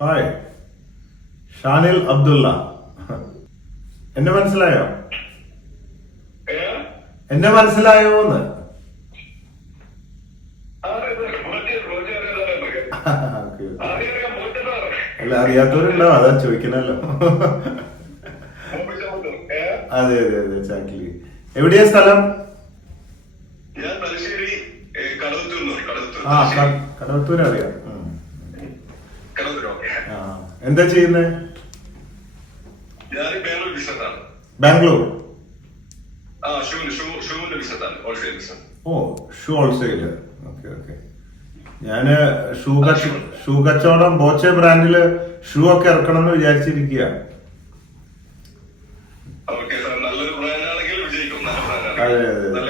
Hi Shanil Abdulla എന്നെ മനസ്സിലായോ? എന്നെ മനസ്സിലായോ എന്ന്. അല്ല അറിയാത്തവരുണ്ടാവും അതാ ചോദിക്കണല്ലോ? അതെ അതെ അതെ ചാക്കിലി എവിടെയാ സ്ഥലം. ആ. കടവത്തൂർ അറിയാം ഉം. കടവത്തൂർ, ഓക്കേ. ആ എന്താ ചെയ്യുന്നത് ബാംഗ്ലൂർ ഓ ഷൂ ഹോൾസെയിൽ. Okay okay. ഞാൻ ഷൂ ഷൂ. കച്ചവടം ബോച്ചെ ബ്രാൻഡിൽ ഷൂ ഒക്കെ ഇറക്കണം എന്ന് വിചാരിച്ചിരിക്കുക അതെ, അതെ,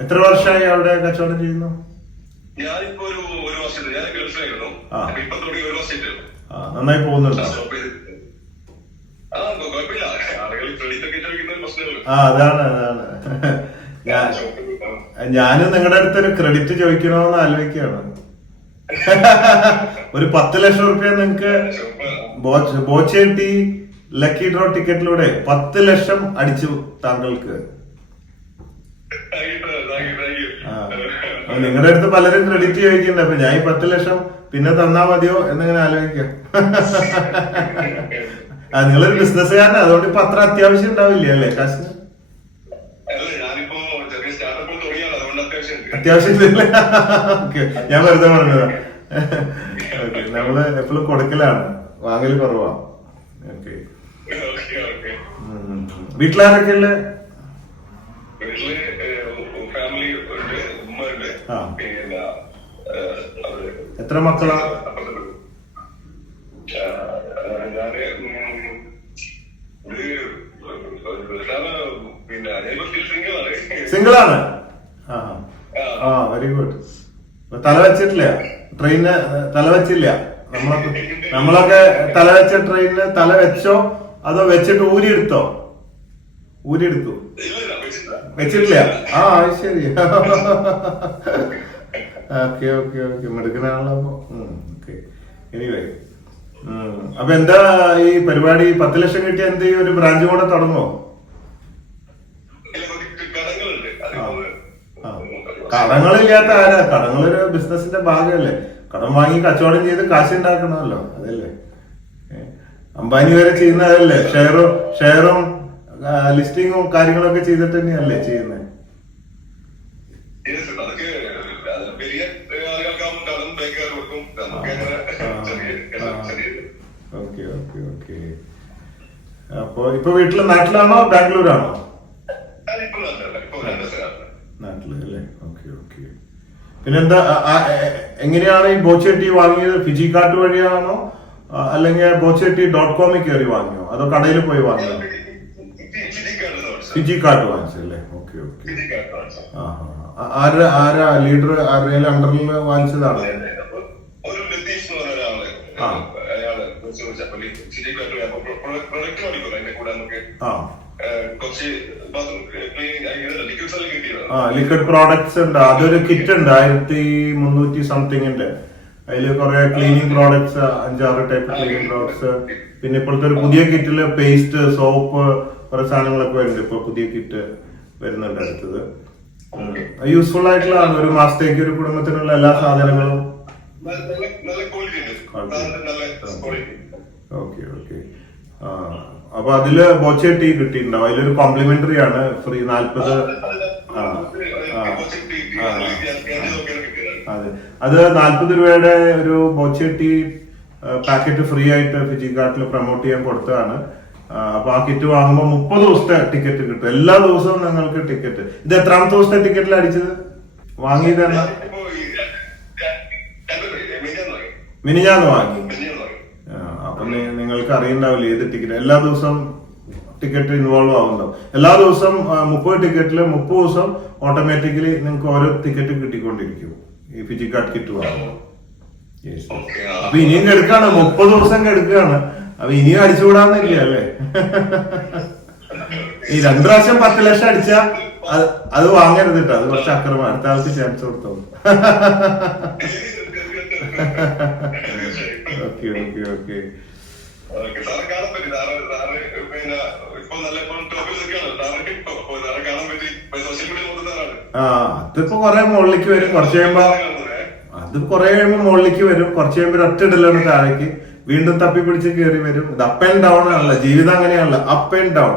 എത്ര വർഷമായി അവിടെ കച്ചവടം ചെയ്യുന്നു? ഞാനിപ്പോ ഒരു ഒരു വർഷം ഞാൻ ഗൾഫിലായിരുന്നു. ഇപ്പൊ തുടങ്ങി ഒരു ആ നന്നായി പോകുന്നുണ്ടോ. ആ അതാണ് അതാണ്. ഞാനും നിങ്ങളുടെ അടുത്ത് ഒരു ക്രെഡിറ്റ് ചോദിക്കണോന്ന് ആലോചിക്കുകയാണ്. ഒരു പത്ത് ലക്ഷം റുപ്യ നിങ്ങക്ക് ബോച്ച് ബോച്ചേട്ടി ലക്കി ഡ്രോ ടിക്കറ്റിലൂടെ പത്ത് ലക്ഷം അടിച്ചു താങ്കൾക്ക്. നിങ്ങളുടെ അടുത്ത് പലരും ക്രെഡിറ്റ് ചോദിക്കുന്നുണ്ട്. അപ്പൊ ഞാൻ ഈ പത്ത് ലക്ഷം പിന്നെ തന്നാ മതിയോ? എന്നിങ്ങനെ ആലോചിക്കാം. ആ നിങ്ങളൊരു ബിസിനസ്സുകാരൻ അതുകൊണ്ട് ഇപ്പൊ അത്ര അത്യാവശ്യം ഉണ്ടാവില്ല അല്ലേ കാശ് അത്യാവശ്യം ഓക്കേ, ഞാൻ വെറുതെ പറഞ്ഞതാ. ഓക്കെ നമ്മൾ എപ്പോഴും കൊടുക്കലാണ് വാങ്ങൽ കുറവാ. ഓക്കെ. വീട്ടിലാരൊക്കെ വീട്ടിൽ ഫാമിലി ഉണ്ട് ഉമ്മ ഉണ്ട് പിന്നെ എത്ര മക്കളാ? സിംഗിളാണ്. ആ, വെരി ഗുഡ് തല വെച്ചിട്ടില്ല. ട്രെയിന് തല വെച്ചില്ല. നമ്മളൊക്കെ നമ്മളൊക്കെ തല വെച്ച ട്രെയിനിന് തല വെച്ചോ? അതോ വെച്ചിട്ട് ഊരിയെടുത്തോ ഊരിയെടുത്തു വെച്ചിട്ടില്ല. ആ ശരി. Okay okay okay. മിടുക്കനാണല്ലോ അപ്പൊ. ഓക്കെ. എനിവേ അപ്പൊ എന്താ ഈ പരിപാടി? പത്ത് ലക്ഷം കിട്ടിയ എന്ത് ഈ ഒരു ബ്രാഞ്ച് കൂടെ തുടങ്ങോ. കടങ്ങളില്ലാത്ത ആരാ? കടങ്ങളൊരു ബിസിനസിന്റെ ഭാഗമല്ലേ? കടം വാങ്ങി കച്ചവടം ചെയ്ത് കാശ് ഉണ്ടാക്കണമല്ലോ അതല്ലേ അംബാനി വരെ ചെയ്യുന്ന അതല്ലേ? ഷെയറും ഷെയറും ലിസ്റ്റിങ്ങും കാര്യങ്ങളൊക്കെ ചെയ്തിട്ട് തന്നെയല്ലേ ചെയ്യുന്നത് വലിയ ആളുകൾക്കാവുമ്പോൾ കൊടുക്കും. നമുക്ക് അങ്ങനെ ചെറിയ ചെറിയ ഓക്കെ ഓക്കെ ഓക്കെ. അപ്പൊ ഇപ്പൊ വീട്ടിൽ നാട്ടിലാണോ ബാംഗ്ലൂരാണോ? നാട്ടിൽ. അല്ലേ? Okay okay. പിന്നെന്താ എങ്ങനെയാണ് ഈ ബോച്ചെട്ടി വാങ്ങിയത്? ഫിജി കാർട്ട് വഴിയാണോ? അല്ലെങ്കിൽ ബോച്ചെട്ടി ഡോട്ട് കോമിൽ കയറി വാങ്ങിയോ? അതോ കടയിൽ പോയി വാങ്ങിയോ? ഫിജി കാർട്ട് വാങ്ങിച്ചല്ലേ ഓക്കെ ഓക്കെ. ആ ആ, ആരാ ആരാ ലീഡർ ആരുടെ അണ്ടറിൽ വാങ്ങിച്ചതാണ്? ഒരു എന്ന് പറഞ്ഞ ഒരാൾ. ആ. അയാൾ പ്രൊഡക്റ്റ് അതിന്റെ കൂടെ നമുക്ക്? കുറച്ച് ആ ലിക്വിഡ് പ്രോഡക്ട്സ് ഉണ്ട്. അതൊരു കിറ്റ് ഉണ്ട്. ആയിരത്തി മുന്നൂറ്റി സംതിങ്ങിന്റെ അതിൽ കുറെ ക്ലീനിങ് പ്രോഡക്ട്സ് അഞ്ചാറ് ടൈപ്പ് ക്ലീനിങ് പ്രോഡക്ട്സ് പിന്നെ ഇപ്പോഴത്തെ ഒരു പുതിയ കിറ്റിൽ പേസ്റ്റ് സോപ്പ് കുറെ സാധനങ്ങളൊക്കെ വരുന്നുണ്ട് ഇപ്പൊ പുതിയ കിറ്റ് വരുന്നുണ്ട് അടുത്തത്. യൂസ്ഫുൾ ആയിട്ടുള്ളതാണ് ഒരു മാസത്തേക്ക് ഒരു കുടുംബത്തിനുള്ള എല്ലാ സാധനങ്ങളും. ഓക്കെ ഓക്കെ ആ അപ്പൊ അതിൽ ബോച്ച ടീ കിട്ടിയിട്ടുണ്ടാവും. അതിലൊരു കോംപ്ലിമെന്ററി ആണ്. ഫ്രീ നാല്പത് അതെ. അത് നാല്പത് രൂപയുടെ ഒരു ബോച്ച ടീ പാക്കറ്റ് ഫ്രീ ആയിട്ട് ഫിജി കാർട്ടിൽ പ്രൊമോട്ട് ചെയ്യാൻ കൊടുത്തതാണ്. അപ്പൊ ആ കിറ്റ് വാങ്ങുമ്പോൾ മുപ്പത് ദിവസത്തെ ടിക്കറ്റ് കിട്ടും. എല്ലാ ദിവസവും നിങ്ങൾക്ക് ടിക്കറ്റ് ഇത് എത്രാമത്തെ ദിവസത്തെ ടിക്കറ്റിൽ അടിച്ചത്? വാങ്ങിയത് മിനിഞ്ഞാന്ന് വാങ്ങി. അപ്പൊ നിങ്ങൾക്ക് അറിയണ്ടാവില്ല ഏത് ടിക്കറ്റ് എല്ലാ ദിവസവും ടിക്കറ്റ് ഇൻവോൾവ് ആവുന്നുണ്ടാവും. എല്ലാ ദിവസവും മുപ്പത് ടിക്കറ്റിൽ മുപ്പത് ദിവസം ഓട്ടോമാറ്റിക്കലി നിങ്ങൾക്ക് ഓരോ ടിക്കറ്റ് കിട്ടിക്കൊണ്ടിരിക്കും. ഈ ഫിജിക്കാർഡ് കിറ്റ് വാങ്ങുമ്പോൾ. അപ്പൊ ഇനിയും കെടുക്കാണ്. മുപ്പത് ദിവസം കെടുക്കുകയാണ് അപ്പൊ ഇനിയും അടിച്ചുകൂടാന്നില്ല അല്ലേ? ഈ രണ്ടു പ്രാവശ്യം പത്ത് ലക്ഷം അടിച്ച അത് അത് വാങ്ങരുത് കേട്ടോ. അത് കുറച്ച് അക്രമം. അടുത്ത ആൾക്ക് ചാൻസ് കൊടുത്തോളൂ ഓക്കെ ഓക്കെ ഓക്കെ. ആ അതിപ്പോ കൊറേ മുകളിലേക്ക് വരും. കുറച്ച് കഴിയുമ്പോ? അത് കൊറേ കഴിയുമ്പോ മുകളിലേക്ക് വരും. കുറച്ച് കഴിയുമ്പോ ഒറ്റ ഇടലാണ് താഴേക്ക് വീണ്ടും തപ്പി പിടിച്ച് കയറി വരും. ഇത് അപ്പ് ആൻഡ് ഡൗൺ ആണല്ലോ. ജീവിതം അങ്ങനെയാണല്ല. അപ്പ് ആൻഡ് ഡൗൺ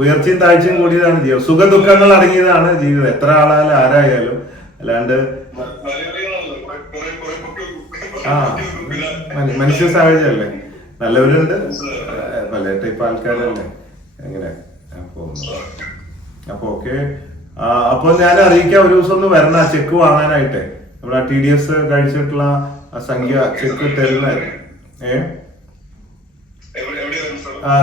ഉയർച്ചയും താഴ്ചയും കൂടിയതാണ് ജീവിതം. സുഖ ദുഃഖങ്ങൾ അടങ്ങിയതാണ് ജീവിതം. എത്ര ആളായാലും ആരായാലും. അല്ലാണ്ട് ആ മനുഷ്യ സാഹചര്യം മനുഷ്യ സാഹചര്യമല്ലേ? നല്ലവരുണ്ട്. പല ടൈപ്പ് ആൾക്കാരല്ലേ? അങ്ങനെ. അപ്പൊ അപ്പൊ ഓക്കെ അപ്പൊ ഞാൻ അറിയിക്കാം. ഒരു ദിവസം ഒന്ന് വരണ ചെക്ക് വാങ്ങാനായിട്ട്. നമ്മുടെ ടി ഡി എസ് കഴിച്ചിട്ടുള്ള ആ സംഖ്യ ചെക്ക് തരുന്ന ഏ?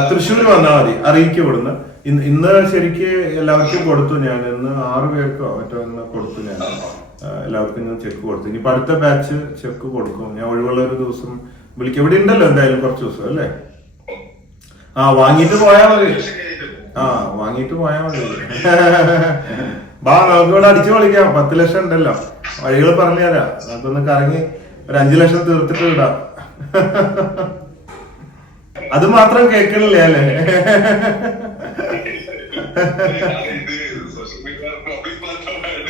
തൃശ്ശൂർ വന്നാൽ മതി. അറിയിക്കും ഇവിടുന്ന് ഇന്ന് ഇന്ന് ശരിക്ക് എല്ലാവർക്കും കൊടുത്തു ഞാൻ. ഇന്ന് ആറ് പേർക്കോ മറ്റോ ഇന്ന് കൊടുത്തു ഞാൻ. എല്ലാവർക്കും ഞാൻ ചെക്ക് കൊടുത്തു. ഇനിയിപ്പോ അടുത്ത ബാച്ച് ചെക്ക് കൊടുക്കും. ഞാൻ ഒഴിവുള്ള ഒരു ദിവസം വിളിക്കും. ഇവിടെ ഉണ്ടല്ലോ എന്തായാലും കുറച്ച് ദിവസം അല്ലേ? ആ വാങ്ങിട്ട് പോയാ മതി. ആ വാങ്ങിട്ട് പോയാ മതി. ബാ നമുക്ക് ഇവിടെ അടിച്ചു പൊളിക്കാം. പത്ത് ലക്ഷം ഉണ്ടല്ലോ. വഴികൾ പറഞ്ഞു തരാം. നമുക്കൊന്ന് കറങ്ങി ഒരു അഞ്ചു ലക്ഷം തീർത്തിട്ട് വിടാം. അത് മാത്രം കേൾക്കണില്ല അല്ലേ?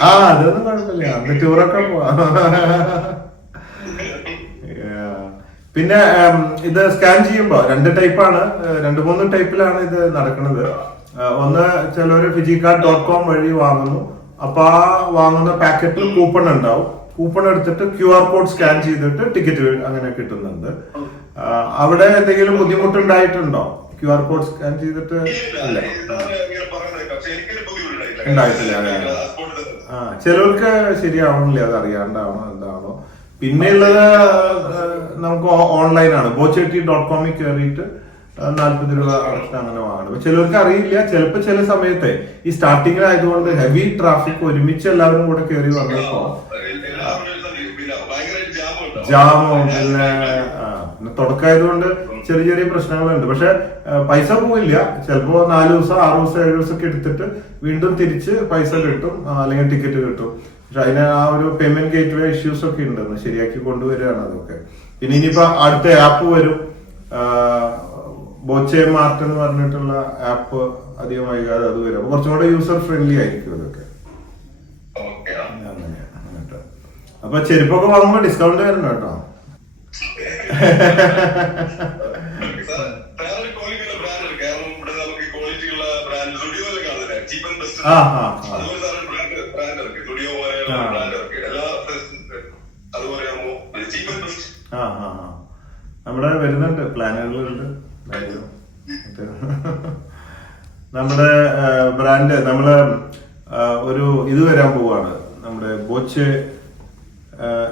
ആ അതൊന്നും കുഴപ്പമില്ല. അന്ന് ടൂറൊക്കെ പോവാ. പിന്നെ ഇത് സ്കാൻ ചെയ്യുമ്പോ രണ്ട് ടൈപ്പാണ് രണ്ട് മൂന്ന് ടൈപ്പിലാണ് ഇത് നടക്കുന്നത് ഒന്ന് ചിലവര് ഫിജിക്കാർഡ് ഡോട്ട് കോം വഴി വാങ്ങുന്നു. അപ്പൊ ആ വാങ്ങുന്ന പാക്കറ്റിൽ കൂപ്പൺ ഉണ്ടാവും. കൂപ്പൺ എടുത്തിട്ട് ക്യു ആർ കോഡ് സ്കാൻ ചെയ്തിട്ട് ടിക്കറ്റ് അങ്ങനെ കിട്ടുന്നുണ്ട്. അവിടെ എന്തെങ്കിലും ബുദ്ധിമുട്ടുണ്ടായിട്ടുണ്ടോ? ക്യു ആർ കോഡ് സ്കാൻ ചെയ്തിട്ട്? അല്ല? ഉണ്ടായിട്ടില്ല. ആ ചിലവർക്ക് ശരിയാവണില്ല. അത് അറിയാണ്ടാണോ എന്താണോ. പിന്നെയുള്ളത് നമുക്ക് ഓൺലൈനാണ് ബോച്ചെട്ടി ഡോട്ട് കോമിൽ കയറിയിട്ട് നാല്പത് രൂപ അങ്ങനെ വാങ്ങണം. അപ്പൊ ചിലവർക്ക് അറിയില്ല ചിലപ്പോ ചില സമയത്തെ ഈ സ്റ്റാർട്ടിങ്ങിൽ ആയതുകൊണ്ട് ഹെവി ട്രാഫിക് ഒരുമിച്ച് എല്ലാവരും കൂടെ കയറി വന്നപ്പോ ജാമോ പിന്നെ തുടക്കമായതുകൊണ്ട് ചെറിയ ചെറിയ പ്രശ്നങ്ങളുണ്ട്. പക്ഷെ പൈസ പോവില്ല. ചിലപ്പോ നാലു ദിവസം ആറ് ദിവസം ഏഴ് ദിവസം ഒക്കെ എടുത്തിട്ട് വീണ്ടും തിരിച്ച് പൈസ കിട്ടും അല്ലെങ്കിൽ ടിക്കറ്റ് കിട്ടും. പക്ഷെ അതിന് ആ ഒരു പേയ്മെന്റ് ഗേറ്റ് വേ ഇഷ്യൂസ് ഒക്കെ ഉണ്ടെന്ന് ശരിയാക്കി കൊണ്ടുവരികയാണ് അതൊക്കെ. പിന്നെ ഇനിയിപ്പോ അടുത്ത ആപ്പ് വരും. ബോച്ചെ മാർട്ട് എന്ന് പറഞ്ഞിട്ടുള്ള ആപ്പ് അധികം വൈകാതെ അത് വരും. അപ്പൊ കുറച്ചും കൂടെ യൂസർ ഫ്രണ്ട്ലി ആയിരിക്കും ഇതൊക്കെ. അപ്പൊ ചെരുപ്പൊക്കെ വാങ്ങുമ്പോ ഡിസ്കൗണ്ട് വരണം കേട്ടോ. ആ ആ ആ. ആ. നമ്മുടെ വരുന്നുണ്ട് പ്ലാനുകളുണ്ട് എന്തായാലും. മറ്റേ നമ്മുടെ ബ്രാൻഡ് നമ്മൾ ഒരു ഇത് വരാൻ പോവാണ്. നമ്മുടെ ബോച്ച്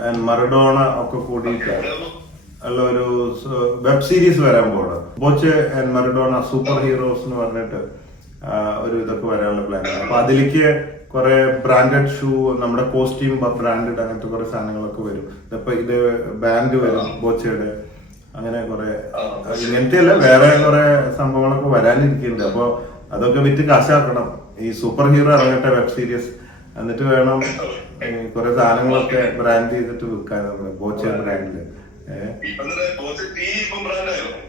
ആൻഡ് മറഡോണ ഒക്കെ കൂടിയിട്ട് ഉള്ള ഒരു വെബ് സീരീസ് വരാൻ പോവാണ്. Boche and Maradona super heroes എന്ന് പറഞ്ഞിട്ട് ഒരു ഇതൊക്കെ വരാനുള്ള പ്ലാനാണ് അപ്പൊ അതിലേക്ക് കുറെ ബ്രാൻഡഡ് ഷൂ നമ്മുടെ കോസ്റ്റ്യൂം ബ്രാൻഡഡ് അങ്ങനത്തെ കുറെ സാധനങ്ങളൊക്കെ വരും. ഇപ്പൊ ഇത് ബാൻഡ് വരും ബോച്ചയുടെ. അങ്ങനെ കുറെ ഇങ്ങനത്തെ അല്ല വേറെ കുറെ സംഭവങ്ങളൊക്കെ വരാനിരിക്കുന്നുണ്ട്. അപ്പൊ അതൊക്കെ വിറ്റ് കാശാക്കണം. ഈ സൂപ്പർ ഹീറോ ഇറങ്ങട്ടെ വെബ് സീരീസ്. എന്നിട്ട് വേണം കുറെ സാധനങ്ങളൊക്കെ ബ്രാൻഡ് ചെയ്തിട്ട് വിൽക്കാൻ നമ്മുടെ ബോച്ച ബ്രാൻഡിൽ.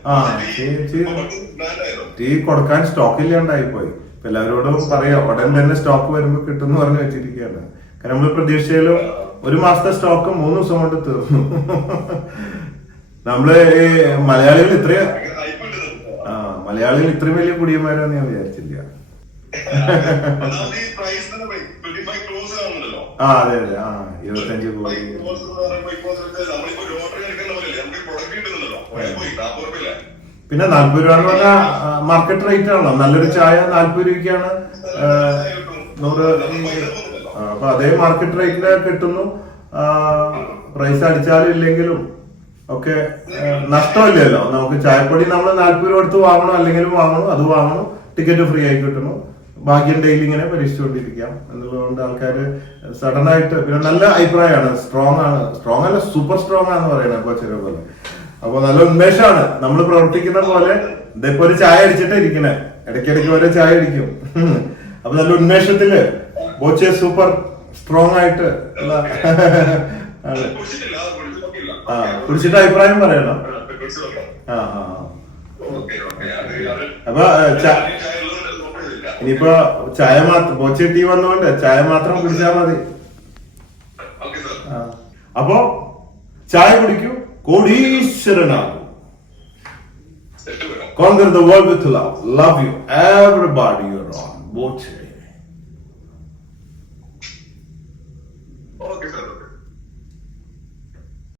ആ, ടീ- കൊടുക്കാൻ സ്റ്റോക്ക് ഇല്ലാണ്ടായി പോയി ഇപ്പൊ എല്ലാവരോടും പറയാം ഉടൻ തന്നെ സ്റ്റോക്ക് വരുമ്പോ കിട്ടും പറഞ്ഞു വെച്ചിരിക്കുകയാണ്. കാരണം നമ്മൾ പ്രതീക്ഷയിലും ഒരു മാസത്തെ സ്റ്റോക്ക് മൂന്ന് ദിവസം കൊണ്ട് തീർന്നു. നമ്മൾ ഈ മലയാളികൾ ഇത്രയും മലയാളികൾ ഇത്രയും വലിയ കുടിയന്മാരാന്ന് ഞാൻ വിചാരിച്ചില്ല ഒന്നാമത് ഈ price തന്നെ പോയി. 25 crores കാണുന്നുണ്ടല്ലോ. ആ അതെ അതെ ആ ഇരുപത്തഞ്ച് കോടി 25 crores എന്ന് പറയുമ്പോ ഇപ്പോ നമ്മളിപ്പോ ഒരു order എടുക്കുന്ന പോലെയല്ലേ. നമുക്ക് ഈ product കിട്ടുന്നുണ്ടല്ലോ. പോയാ പോയി. 40 പിന്നെ നാല്പത് രൂപ എന്ന് പറഞ്ഞാൽ മാർക്കറ്റ് റേറ്റ് ആണല്ലോ നല്ലൊരു ചായ നാല്പത് രൂപയ്ക്കാണ് നൂറ് അപ്പൊ അതേ മാർക്കറ്റ് റേറ്റിന് കിട്ടുന്നു പ്രൈസ് അടിച്ചാലും ഇല്ലെങ്കിലും ഒക്കെ ആ, നഷ്ടമില്ലല്ലോ. നമുക്ക് ചായപ്പൊടി നമ്മൾ നാൽപ്പത് രൂപ എടുത്ത് വാങ്ങണം അല്ലെങ്കിൽ വാങ്ങണം അത് വാങ്ങണം ടിക്കറ്റ് ഫ്രീ ആയി കിട്ടുന്നു ഭാഗ്യം ഡെയിലി ഇങ്ങനെ പരീക്ഷിച്ചുകൊണ്ടിരിക്കാം. എന്നുള്ളതുകൊണ്ട് ആൾക്കാർ സഡൻ ആയിട്ട് പിന്നെ നല്ല അഭിപ്രായമാണ്. സ്ട്രോങ് ആണ്. സ്ട്രോങ് അല്ല സൂപ്പർ സ്ട്രോങ് ആണെന്ന് പറയുന്നത് അപ്പൊ ചെറിയ പോലെ. അപ്പൊ നല്ല ഉന്മേഷമാണ്. നമ്മൾ പ്രവർത്തിക്കുന്ന പോലെ ഇതിപ്പോ ഒരു ചായ അടിച്ചിട്ട് ഇരിക്കണേ. ഇടയ്ക്കിടയ്ക്ക് ഓരോ ചായ അടിക്കും. അപ്പൊ നല്ല ഉന്മേഷത്തിൽ ബോച്ചെ സൂപ്പർ സ്ട്രോങ് ആയിട്ട് ഉള്ള കുടിച്ചിട്ട് അഭിപ്രായം പറയണം ആ ആ അപ്പൊ ഇനിയിപ്പോ ചായ മാത്രം പോച്ച ടീ വന്നോണ്ട് ചായ മാത്രം കുടിച്ചാ മതി അപ്പോ ചായ കുടിക്കൂ കോടീശ്വരനാകും congress the Conquer the world with love. Love you. Everybody you're on. Boche.